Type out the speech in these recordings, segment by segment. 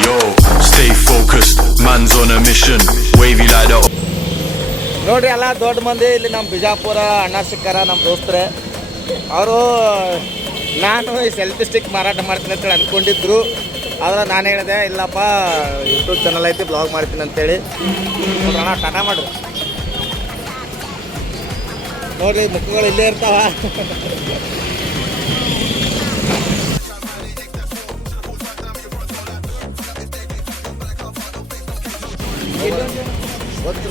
Yo, stay focused, man's on a mission. Wavy like the ನೋಡ್ರಿ ಎಲ್ಲ ದೊಡ್ಡ ಮಂದಿ ಇಲ್ಲಿ ನಮ್ಮ ಬಿಜಾಪುರ ಅಣ್ಣ ಸಿಕ್ಕಾರ ನಮ್ಮ ದೋಸ್ತರೆ. ಅವರು ನಾನು ಈ ಸೆಲ್ಫಿ ಸ್ಟಿಕ್ ಮಾರಾಟ ಮಾಡ್ತೀನಿ ಅಂತೇಳಿ ಅಂದ್ಕೊಂಡಿದ್ರು ಆದ್ರೆ ನಾನು ಹೇಳಿದೆ ಇಲ್ಲಪ್ಪ ಯೂಟ್ಯೂಬ್ ಚಾನಲ್ ಐತಿ ಬ್ಲಾಗ್ ಮಾಡ್ತೀನಿ ಅಂತೇಳಿ ಅಣ್ಣ ಟಾಟಾ ಮಾಡ್ರಿ. ನೋಡ್ರಿ ಮುಖಗಳು ಇಲ್ಲೇ ಇರ್ತಾವ.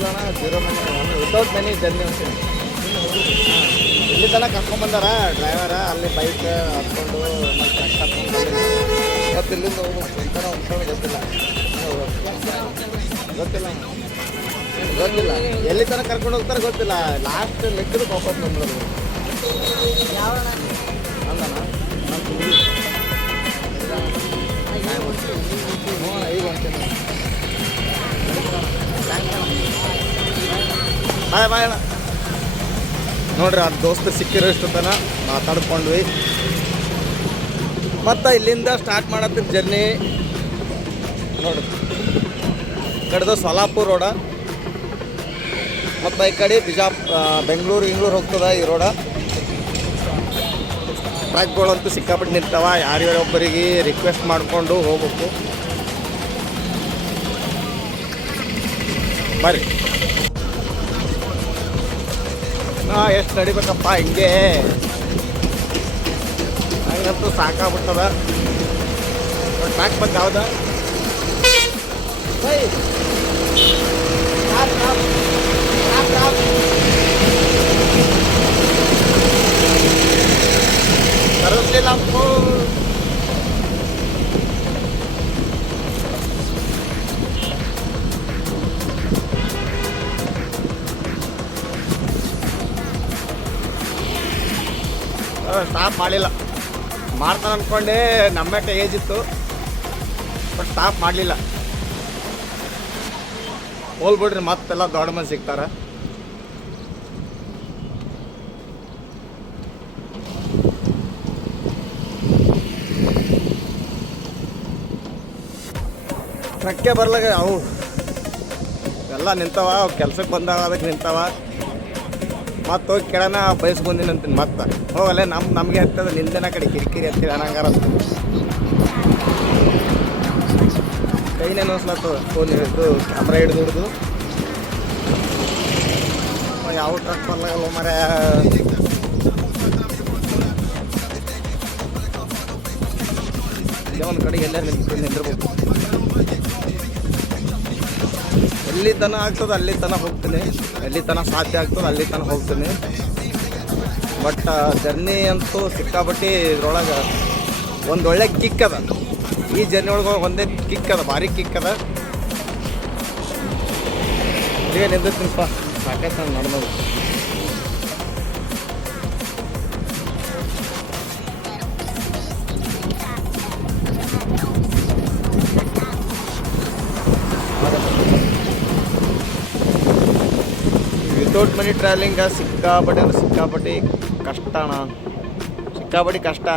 ಗೊತ್ತಿಲ್ಲ ಅಣ್ಣ zero money without money journey ಹೋಗ್ತೀನಿ ಇಲ್ಲಿ ತನಕ ಕರ್ಕೊಂಬಂದಾರ ಡ್ರೈವರ ಅಲ್ಲಿ ಬೈಕ್ ಹತ್ಕೊಂಡು ಮತ್ತೆ ಟ್ರಕ್ ಹತ್ಕೊಂಡು ಮತ್ತೆ ಇಲ್ಲಿಂದ ಹೋಗ್ಬೇಕು. ಎಂತನ ಉಂಟು ಗೊತ್ತಿಲ್ಲ. ಗೊತ್ತಿಲ್ಲ. ಗೊತ್ತಿಲ್ಲ. ಎಲ್ಲಿ ತನಕ ಕರ್ಕೊಂಡು ಹೋಗ್ತಾರೆ ಗೊತ್ತಿಲ್ಲ. ಲಾಸ್ಟ್ ಲೆಕ್ಕದ ವಾಪಸ್ ಬಂದ್ಬಿಡೋದು ಅಲ್ಲಣ್ಣ ಬಾಯ್ ಬಾಯ್ ನೋಡ್ರಿ, ಆ ದೋಸ್ತ ಸಿಕ್ಕಿರೋಷ್ಟು ತನ ಮಾತಾಡ್ಕೊಂಡ್ವಿ. ಮತ್ತು ಇಲ್ಲಿಂದ ಸ್ಟಾರ್ಟ್ ಮಾಡತ್ತಿದ್ದ ಜರ್ನಿ ನೋಡ್ರಿ. ಕಡೆದು ಸೊಲಾಪುರ ರೋಡ ಮತ್ತು ಈ ಕಡೆ ಬಿಜಾಪ್ ಬೆಂಗಳೂರು, ಇಂಗ್ಳೂರು ಹೋಗ್ತದ ಈ ರೋಡ ಟ್ರ್ಯಾಕ್ಗಳಂತೂ ಸಿಕ್ಕಾಪಟ್ಟು ನಿಂತವ. ಯಾರ್ಯಾರೊಬ್ಬರಿಗೆ ರಿಕ್ವೆಸ್ಟ್ ಮಾಡಿಕೊಂಡು ಹೋಗ್ಬೇಕು. ಬರ್ರಿ. ನಾ ಎಷ್ಟು ನಡಿಬೇಕಪ್ಪ ಹಿಂಗೆ ಹಂಗಂತೂ ಸಾಕಾಗ್ಬಿಟ್ಟದ ಟ್ರ್ಯಾಕ್ ಬಂದು ಯಾವ್ದ ಓಯ್. ಸ್ಟಾಪ್ ಮಾಡಿಲ್ಲ ಮಾಡ್ತಾನೆ ಅಂದ್ಕೊಂಡೆ ನಮ್ಮಟ್ಟ ಏಜ್ ಇತ್ತು. ಬಟ್ ಸ್ಟಾಪ್ ಮಾಡಲಿಲ್ಲ. ಹೋಲ್ಬಿಡ್ರಿ ಮತ್ತೆಲ್ಲ ದೊಡ್ಡ ಮಂದಿ ಸಿಗ್ತಾರೆ. ಟ್ರಕ್ಕೆ ಬರ್ಲಾಗ ಅವು ಎಲ್ಲ ನಿಂತವ ಅವು ಕೆಲ್ಸಕ್ಕೆ ಬಂದಾಗ ಅದಕ್ಕೆ ನಿಂತಾವ. ಮತ್ತೆ ಹೋಗಿ ಬಂದಿನಿ ಅಂತೀನಿ ಮತ್ತೆ. ಹೋಗಲ್ಲೇ ನಮ್ಮ ನಮಗೆ ಹತ್ತದ ನಿಂದನ ಕಡೆ ಕಿರಿಕಿರಿ ಹತ್ತಿರ ಅನ್ನಂಗಾರ ಕೈನೇ ನೋಸ್ಲತ್ತದ ಫೋನ್ ಹಿಡಿದು ಕ್ಯಾಮ್ರಾ ಹಿಡಿದು ಯಾವ ಟ್ರಕ್ ಬರ್ಲಾಗಲ್ಲ ಮರ ಒಂದು ಕಡೆ ಎಲ್ಲರೂ ನಿಂತು ನಿಂದಿರ್ಬೇಕು ಎಲ್ಲಿ ತನ ಆಗ್ತದೆ ಅಲ್ಲಿ ತನ ಹೋಗ್ತೀನಿ. ಎಲ್ಲಿ ತನ ಸಾಧ್ಯ ಆಗ್ತದೆ ಅಲ್ಲಿ ತನಕ ಹೋಗ್ತೀನಿ. ಬಟ್ ಜರ್ನಿ ಅಂತೂ ಸಿಕ್ಕಾಪಟ್ಟಿ ಇದ್ರೊಳಗೆ ಒಂದು ಒಳ್ಳೆ ಕಿಕ್ ಅದ. ಈ ಜರ್ನಿ ಒಳಗೆ ಒಂದೇ ಕಿಕ್ ಅದ, ಭಾರಿ ಕಿಕ್ ಅದ. ಈಗ ನಿಂದಿರ್ತೀನಿಪ್ಪ ಸಾಕೈತೆ ನಾನು ನಡೆದೋದು ವಿತೌಟ್ ಮನಿ ಟ್ರಾವೆಲಿಂಗ ಸಿಕ್ಕಾಪಟ್ಟೆ ಅಂದ್ರೆ ಸಿಕ್ಕಾಪಟ್ಟೆ ಕಷ್ಟ ಅಣ್ಣ. ಸಿಕ್ಕಾಪಟ್ಟೆ ಕಷ್ಟ.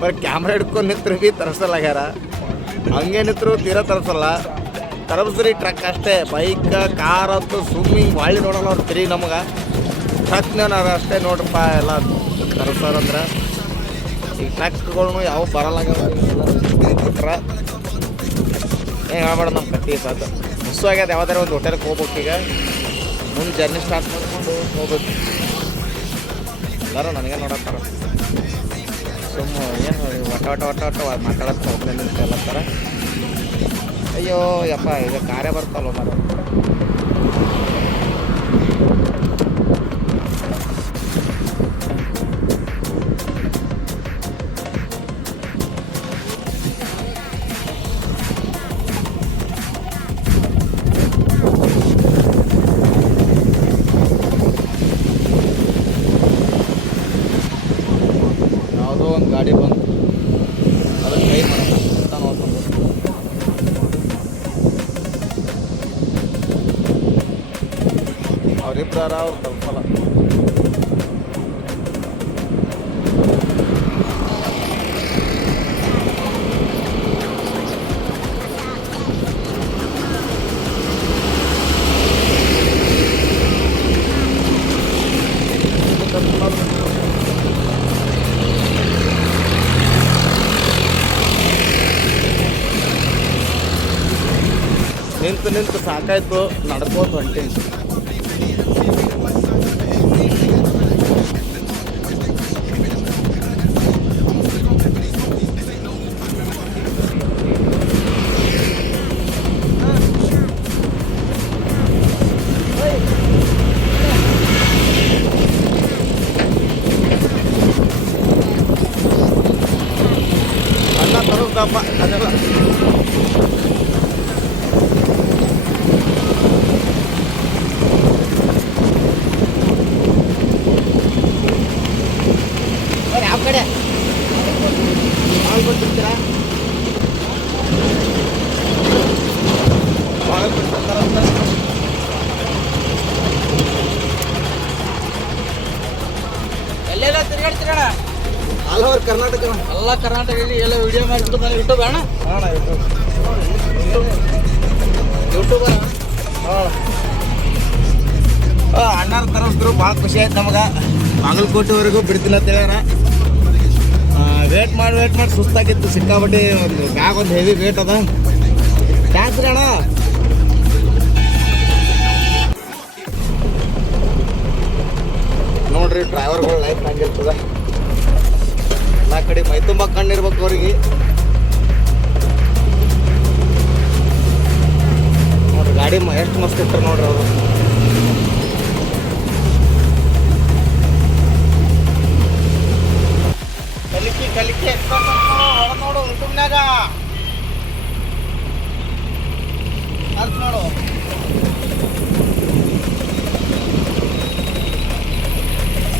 ಬರೀ ಕ್ಯಾಮ್ರಾ ಹಿಡ್ಕೊಂಡು ನಿಂತ್ರು ಬಿ ತರಿಸಲಾಗ್ಯಾರ ಹಂಗೆ ನಿಂತರು ತೀರಾ ತರಿಸಲ್ಲ. ತರಬ್ಸ್ರಿ ಟ್ರಕ್ ಅಷ್ಟೇ. ಬೈಕ್ ಕಾರ್ ಅಂತೂ ಸ್ವಿಮ್ಮಿಂಗ್ ಬಾಳಿ ನೋಡೋಣ ಅವ್ರು ತಿರುಗಿ ನಮಗೆ. ಟ್ರಕ್ನ ಅಷ್ಟೇ ನೋಡ್ರಪ್ಪ ಎಲ್ಲ ತರಿಸೋರಂದ್ರೆ ಈ ಟ್ರಕ್ಗಳು ಯಾವ ಬರಲ್ಲ ಹೇಳ್ಬೇಡ ನಮ್ಮ ಕಟ್ಟಿ ಸಾಕು. ಆಗ್ಯದ ಯಾವ್ದಾರ ಒಂದು ಹೋಟೆಲ್ಗೆ ಹೋಗ್ಬೇಕು ಈಗ. ಮುಂದೆ ಜರ್ನಿ ಸ್ಟಾರ್ಟ್ ಮಾಡ್ಕೊಂಡು ಹೋಗ್ಬೇಕು. ಎಲ್ಲರೂ ನನಗೆ ನೋಡತ್ತಾರ ಸುಮ್ಮ ಏನು ಒಟ್ಟ ಒಟ್ಟ ಒಟ್ಟ ಒಟ್ಟ ಹೋಗ್ಲೇನೆ ಎಲ್ಲತ್ತಾರ ಅಯ್ಯೋ, ಯಪ್ಪ, ಈಗ ಕಾರ್ಯ ಬರ್ತಲ್ಲ ಮರ ಉದ್ದಾರ ಅವ್ರು ತಲುಪಲ್ಲ ನಿಂತು ನಿಂತು ಸಾಕಾಯ್ತು ನಡ್ಕೋತು ಹೊಂಟೇನಿ ಕರ್ನಾಟಕ ಎಲ್ಲ ಕರ್ನಾಟಕದಲ್ಲಿ ಎಲ್ಲ ವಿಡಿಯೋ ಮಾಡಿಬಿಟ್ಟು ನಾನು ಯೂಟ್ಯೂಬ್ ಅಣ್ಣ? ಅಣ್ಣ ಯೂಟ್ಯೂಬರ್ ಹಾಂ ಅಣ್ಣರ ತರಿಸಿದ್ರು ಭಾಳ ಖುಷಿ ಆಯ್ತು ನಮಗೆ. ಬಾಗಲಕೋಟೆವರೆಗೂ ಬಿಡ್ತಿಲ್ಲ ಅಂತ ಹೇಳ್ಯಾರ. ವೇಟ್ ಮಾಡಿ ವೇಟ್ ಮಾಡಿ ಸುಸ್ತಾಗಿತ್ತು. ಸಿಕ್ಕಾಪಟ್ಟಿ ಒಂದು ಬ್ಯಾಗ್ ಒಂದು ಹೆವಿ ವೇಟ್ ಅದ. ಥ್ಯಾಂಕ್ಸ್ ರೀ ಅಣ್ಣ. ನೋಡ್ರಿ ಡ್ರೈವರ್ಗಳು ಲೈಫ್ ಹಂಗಿರ್ತದ. ಎಲ್ಲ ಕಡೆ ಮೈ ತುಂಬ ಕಣ್ಣಿರ್ಬೇಕು ಅವ್ರಿಗೆ. ನೋಡ್ರಿ, ಗಾಡಿ ಎಷ್ಟು ಮಸ್ತ್ ಇರ್ತಾರೆ ನೋಡ್ರಿ ಅವರು. ಕಲಿಕೆ ಕಲಿಕೆ ನೋಡು ಯೂಟ್ಯೂಬ್ನಾಗ ಅರ್ಥ ನೋಡು.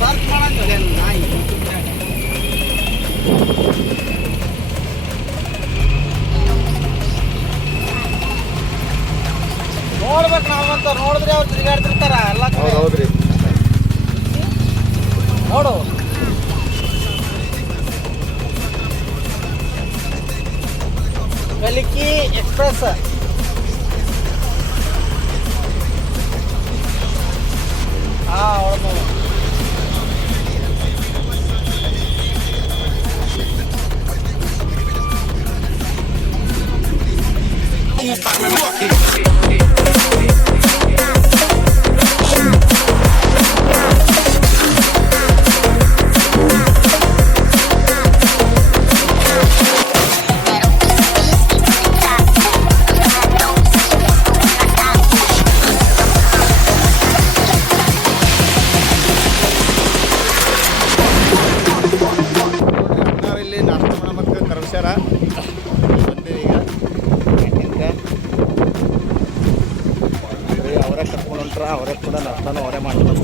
ಸರ್ಚ್ ಮಾಡಂಗಿಲ್ಲ ನಾಯಿ? ನೋಡ್ಬೇಕು ನಾವಂತ ನೋಡಿದ್ರೆ ಅವ್ರು ತಿರುಗಾಡ್ತಿರ್ತಾರ ಎಲ್ಲ ಕಡೆ. ಹೌದ್ರಿ. ನೋಡು. ಕಲಿಕಿ ಎಕ್ಸ್ಪ್ರೆಸ್. ಹಾ ಹೊಡೆದು ನಾವಿಲ್ಲಿ ಅವರೇ ಕರ್ಕೊಂಡು ಹೊಂಟ್ರ ಅವರೇ ಕೂಡ ನಾಷ್ಟಾನು ಅವರೇ ಮಾಡ್ತಾರೆ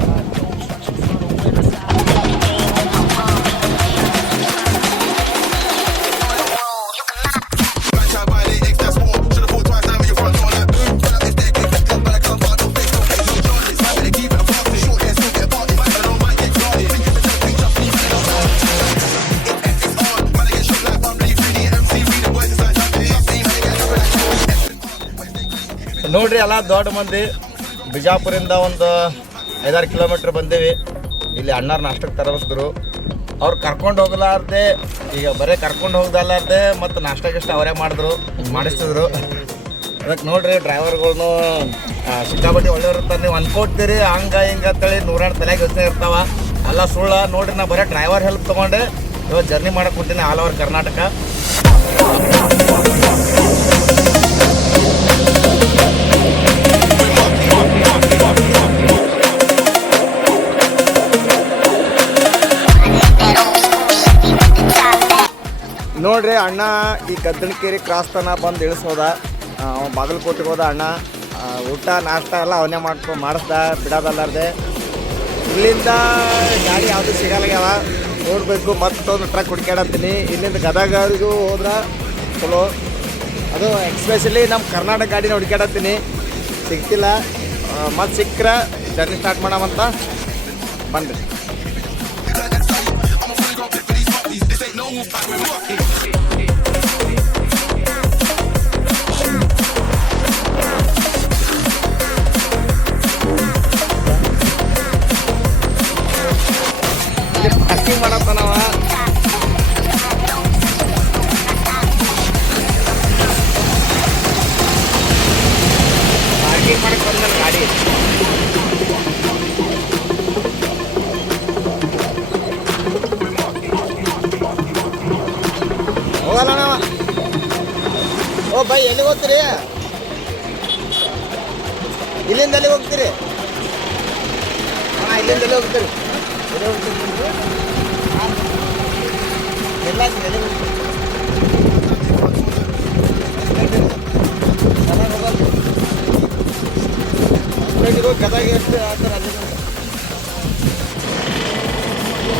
ನೋಡ್ರಿ ಎಲ್ಲ ದೊಡ್ಡ ಮಂದಿ ಬಿಜಾಪುರಿಂದ ಒಂದು ಐದಾರು ಕಿಲೋಮೀಟ್ರ್ ಬಂದೇವಿ. ಇಲ್ಲಿ ಅಣ್ಣಾರು ನಾಷ್ಟಕ್ಕೆ ತರಬಸಿದ್ರು ಅವ್ರು ಕರ್ಕೊಂಡು ಹೋಗಲಾರ್ದೆ, ಈಗ ಬರೀ ಕರ್ಕೊಂಡು ಹೋಗ್ದಲ್ಲಾರ್ದೆ ಮತ್ತು ನಾಷ್ಟ ಗಿಷ್ಟ ಅವರೇ ಮಾಡಿದ್ರು, ಮಾಡಿಸ್ತಿದ್ರು. ಅದಕ್ಕೆ ನೋಡ್ರಿ ಡ್ರೈವರ್ಗಳ್ನು ಸಿಕ್ಕಾಪಟ್ಟಿ ಒಳ್ಳೆಯವ್ರು ಇರ್ತಾರೆ, ನೀವು ಅನ್ಕೋತೀರಿ ಹಂಗ ಹಿಂಗ ಅಂತೇಳಿ ನೂರಾರು ತಲೆ ಯೋಚನೆ ಇರ್ತಾವ. ಅಲ್ಲ ಸುಳ್ಳ, ನೋಡ್ರಿ ನಾ ಬರೀ ಡ್ರೈವರ್ ಹೆಲ್ಪ್ ತೊಗೊಂಡೆ ಇವತ್ತು ಜರ್ನಿ ಮಾಡಕ್ಕೆ ಕೊಟ್ಟಿನಿ ಆಲ್ ಓವರ್ ಕರ್ನಾಟಕ. ಅಣ್ಣ ಈ ಗದ್ದನಕೇರಿ ಕ್ರಾಸ್ ತನ ಬಂದು ಇಳಿಸೋದ. ಬಾಗಲಕೋಟೆಗೆ ಹೋದ ಅಣ್ಣ. ಊಟ, ನಾಷ್ಟ ಎಲ್ಲ ಅವನೇ ಮಾಡ್ಕೊ, ಮಾಡಿಸ್ದ ಬಿಡೋದಲ್ಲಾರ್ದೆ ಇಲ್ಲಿಂದ ಗಾಡಿ ಯಾವುದೂ ಸಿಗಲ್ಲಾಗ್ಯಾವ ನೋಡಬೇಕು, ಮತ್ತೊಂದು ಟ್ರಕ್ ಹುಡ್ಕ್ಯಾಡತ್ತೀನಿ. ಇಲ್ಲಿಂದ ಗದಗವರೆಗೂ ಹೋದ್ರೆ ಚಲೋ. ಅದು ಎಕ್ಸ್ಪೆಷಲಿ ನಮ್ಮ ಕರ್ನಾಟಕ ಗಾಡಿನ ಹುಡ್ಕ್ಯಾಡತ್ತೀನಿ. ಸಿಗ್ತಿಲ್ಲ. ಮತ್ತು ಸಿಕ್ಕರೆ ಜರ್ನಿ ಸ್ಟಾರ್ಟ್ ಮಾಡಮಂತ ಬನ್ರಿ ಪಾರ್ಕಿಂಗ್ ಮಾಡತ್ತಾನವ. ಎಷ್ಟು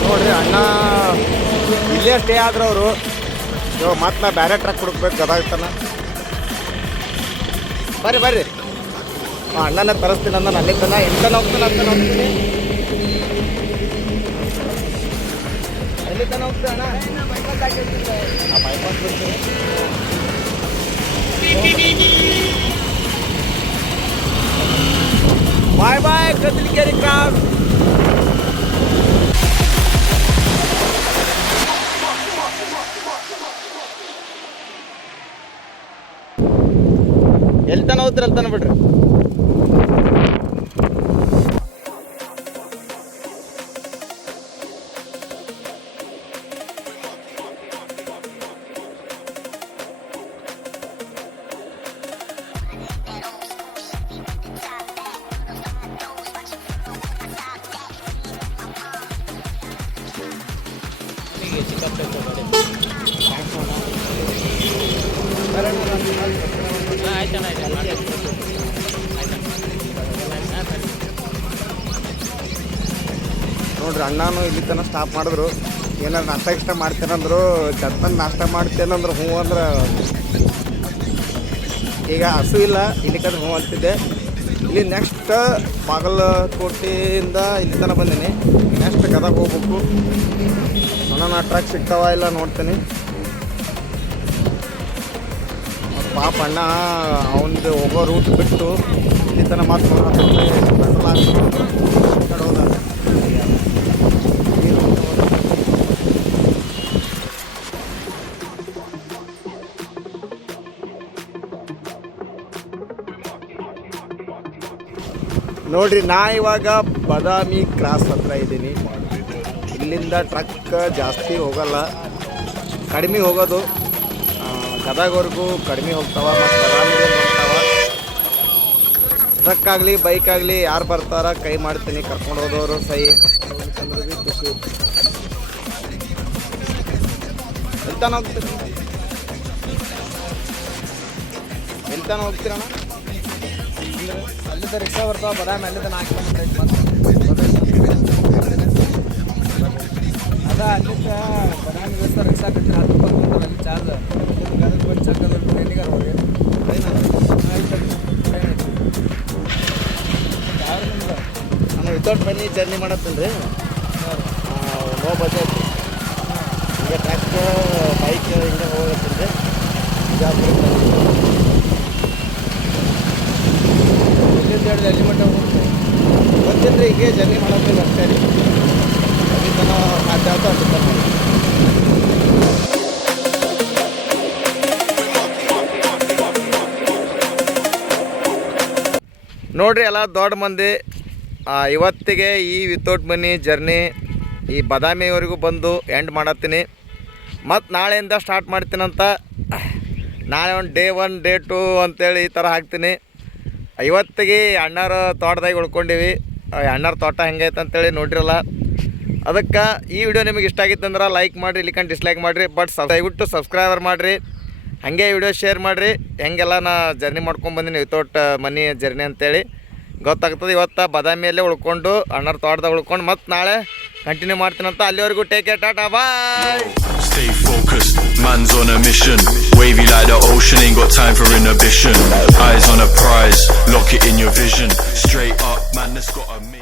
ನೋಡ್ರಿ ಅಣ್ಣ ಇಲ್ಲೇ ಸ್ಟೇ ಆದ್ರೆ ಅವರು ಇವಾಗ ಮತ್ತೆ ನಾ ಬೇರೆ ಟ್ರಕ್ ಹುಡುಕ್ಬೇಕು ಗದಾಗ ತನ ಬರ್ರಿ. ಬರ್ರಿ ಅಣ್ಣನ ತರಿಸ್ತೀನಿ ಅಂದ ಅಲ್ಲಿ ತನ ಎಂತನ ಹೋಗ್ತಾನೆ ಅಂತ ಹೋಗ್ತೀನಿ ತನ. ಬಾಯ್ ಬಾಯ್ ಕತ್ಲಿಕೇರಿ ಕ್ರಾಸ್ ಎಲ್ಲಿ ತನ ತನ ಬಿಡ್ರಿ ನೋಡ್ರಿ ಅಣ್ಣನೂ ಇಲ್ಲಿ ತನಕ ಸ್ಟಾಪ್ ಮಾಡಿದ್ರು. ಏನಾರು ನಾಷ್ಟ ಇಷ್ಟ ಮಾಡ್ತೇನಂದ್ರು ಚಂದನ್ ನಾಷ್ಟ ಮಾಡ್ತೇನಂದ್ರು ಹ್ಞೂ ಅಂದ್ರೆ ಈಗ ಹಸು ಇಲ್ಲ ಇಲ್ಲಿಕಂದ್ರೆ ಹ್ಞೂ ಅಂತಿದ್ದೆ. ಇಲ್ಲಿ ನೆಕ್ಸ್ಟ್ ಬಾಗಲಕೋಟೆಯಿಂದ ಇಲ್ಲಿ ತನಕ ಬಂದೀನಿ. ನೆಕ್ಸ್ಟ್ ಗದಗ ಹೋಗ್ಬೇಕು. ನನ್ನ ಟ್ರ್ಯಾಕ್ ಸಿಗ್ತಾವ ಇಲ್ಲ ನೋಡ್ತೀನಿ. ಪಾಪ ಅಣ್ಣ, ಅವನದು ಹೋಗೋ ರೂಟ್ ಬಿಟ್ಟು ಇಲ್ಲಿ ತನಕ ಹಾಕ್ಬೇಕು ಈ ಹೋದ ನೋಡ್ರಿ, ನಾ ಇವಾಗ ಬದಾಮಿ ಕ್ರಾಸ್ ಹತ್ರ ಇದ್ದೀನಿ. ಇಲ್ಲಿಂದ ಟ್ರಕ್ ಜಾಸ್ತಿ ಹೋಗಲ್ಲ. ಕಡಿಮೆ ಹೋಗೋದು. ಗದಗವರೆಗೂ ಕಡಿಮೆ ಹೋಗ್ತಾವ, ಮತ್ತು ಹೋಗ್ತಾವ. ಟ್ರಕ್ ಆಗಲಿ ಬೈಕ್ ಆಗಲಿ, ಯಾರು ಬರ್ತಾರ ಕೈ ಮಾಡ್ತೀನಿ, ಕರ್ಕೊಂಡು ಹೋದವರು ಸೈ ಕರ್ಕೊಂಡು ಖುಷಿ. ಎಲ್ಲಿ ತನ ಎಲ್ತಾನ ಎಲ್ಲಿ ಅಲ್ಲಿದ್ದ ರಿಕ್ಷಾ ಬರ್ತಾವ ಬದಾಮಿ ಅಲ್ಲಿದ್ದ ನಾಲ್ಕು ಅದ ಅಲ್ಲಿದ್ದ ಬದಾಮಿ ದಿವಸ ರಿಕ್ಷಾ ಕಟ್ಟಿ ಹತ್ತು ಅಲ್ಲಿ ಚಾರ್ಜ್ ನಾನು ವಿತೌಟ್ ಮನಿ ಜರ್ನಿ ಮಾಡತ್ತೀನಿ ರೀ ನೋ ಬಜೆಟ್ ಈಗ ಟ್ರ್ಯಾಕ್ಟರ್ ಬೈಕ್ ಹಿಂಗೆ ಹೋಗತ್ತೀನಿ ರೀ ಹೇಳಿದೆ ಎಲ್ಲಿ ಮಟ್ಟ ಗೊತ್ತಿಲ್ಲ ಹೀಗೆ ಜರ್ನಿ ಮಾಡೋದಿಲ್ಲ ಅಷ್ಟೇ. ರೀ ಅದಕ್ಕೆ ಆಯ್ತು ಅಲ್ಲಿ ನೋಡ್ರಿ ಎಲ್ಲ ದೊಡ್ಡ ಮಂದಿ ಇವತ್ತಿಗೆ ಈ ವಿತೌಟ್ ಮನಿ ಜರ್ನಿ ಈ ಬಾದಾಮಿವರೆಗೂ ಬಂದು ಎಂಡ್ ಮಾಡತ್ತೀನಿ. ಮತ್ತು ನಾಳೆಯಿಂದ ಸ್ಟಾರ್ಟ್ ಮಾಡ್ತೀನಂತ, ನಾಳೆ ಒಂದು ಡೇ ಒನ್ ಡೇ ಟು ಅಂತೇಳಿ ಈ ಥರ ಹಾಕ್ತೀನಿ. ಇವತ್ತಿಗೆ ಅಣ್ಣಾರ ತೋಟದಾಗ ಉಳ್ಕೊಂಡಿವಿ. ಅಣ್ಣಾರ ತೋಟ ಹೆಂಗೈತೆ ಅಂತೇಳಿ ನೋಡಿರಲ್ಲ. ಅದಕ್ಕೆ ಈ ವಿಡಿಯೋ ನಿಮಗೆ ಇಷ್ಟ ಆಗಿತ್ತಂದ್ರೆ ಲೈಕ್ ಮಾಡಿರಿ, ಇಲ್ಲಿಕಂಡು ಡಿಸ್ಲೈಕ್ ಮಾಡಿರಿ ಬಟ್ ಸಬ್ ದಯವಿಟ್ಟು ಸಬ್ಸ್ಕ್ರೈಬರ್ ಮಾಡಿರಿ. ಹಾಗೆ ವಿಡಿಯೋ ಶೇರ್ ಮಾಡಿರಿ. ಹೆಂಗೆಲ್ಲ ನಾ ಜರ್ನಿ ಮಾಡ್ಕೊಂಡು ಬಂದೀನಿ ವಿತೌಟ್ ಮನಿ ಜರ್ನಿ ಅಂತೇಳಿ. ಗೊತ್ತಾಗ್ತದೆ ಇವತ್ತು ಬಾದಾಮಿಯಲ್ಲೇ ಉಳ್ಕೊಂಡು, ಅಣ್ಣರ ತೋಟದಾಗ ಉಳ್ಕೊಂಡು ಮತ್ತು ನಾಳೆ ಕಂಟಿನ್ಯೂ ಮಾಡ್ತೀನಂತ ಅಲ್ಲಿವರೆಗೂ take care tata bye man's on a mission. Wavy like the ocean, ain't got time for inhibition. Eyes on a prize, lock it in your vision. Straight up, man, that's got a.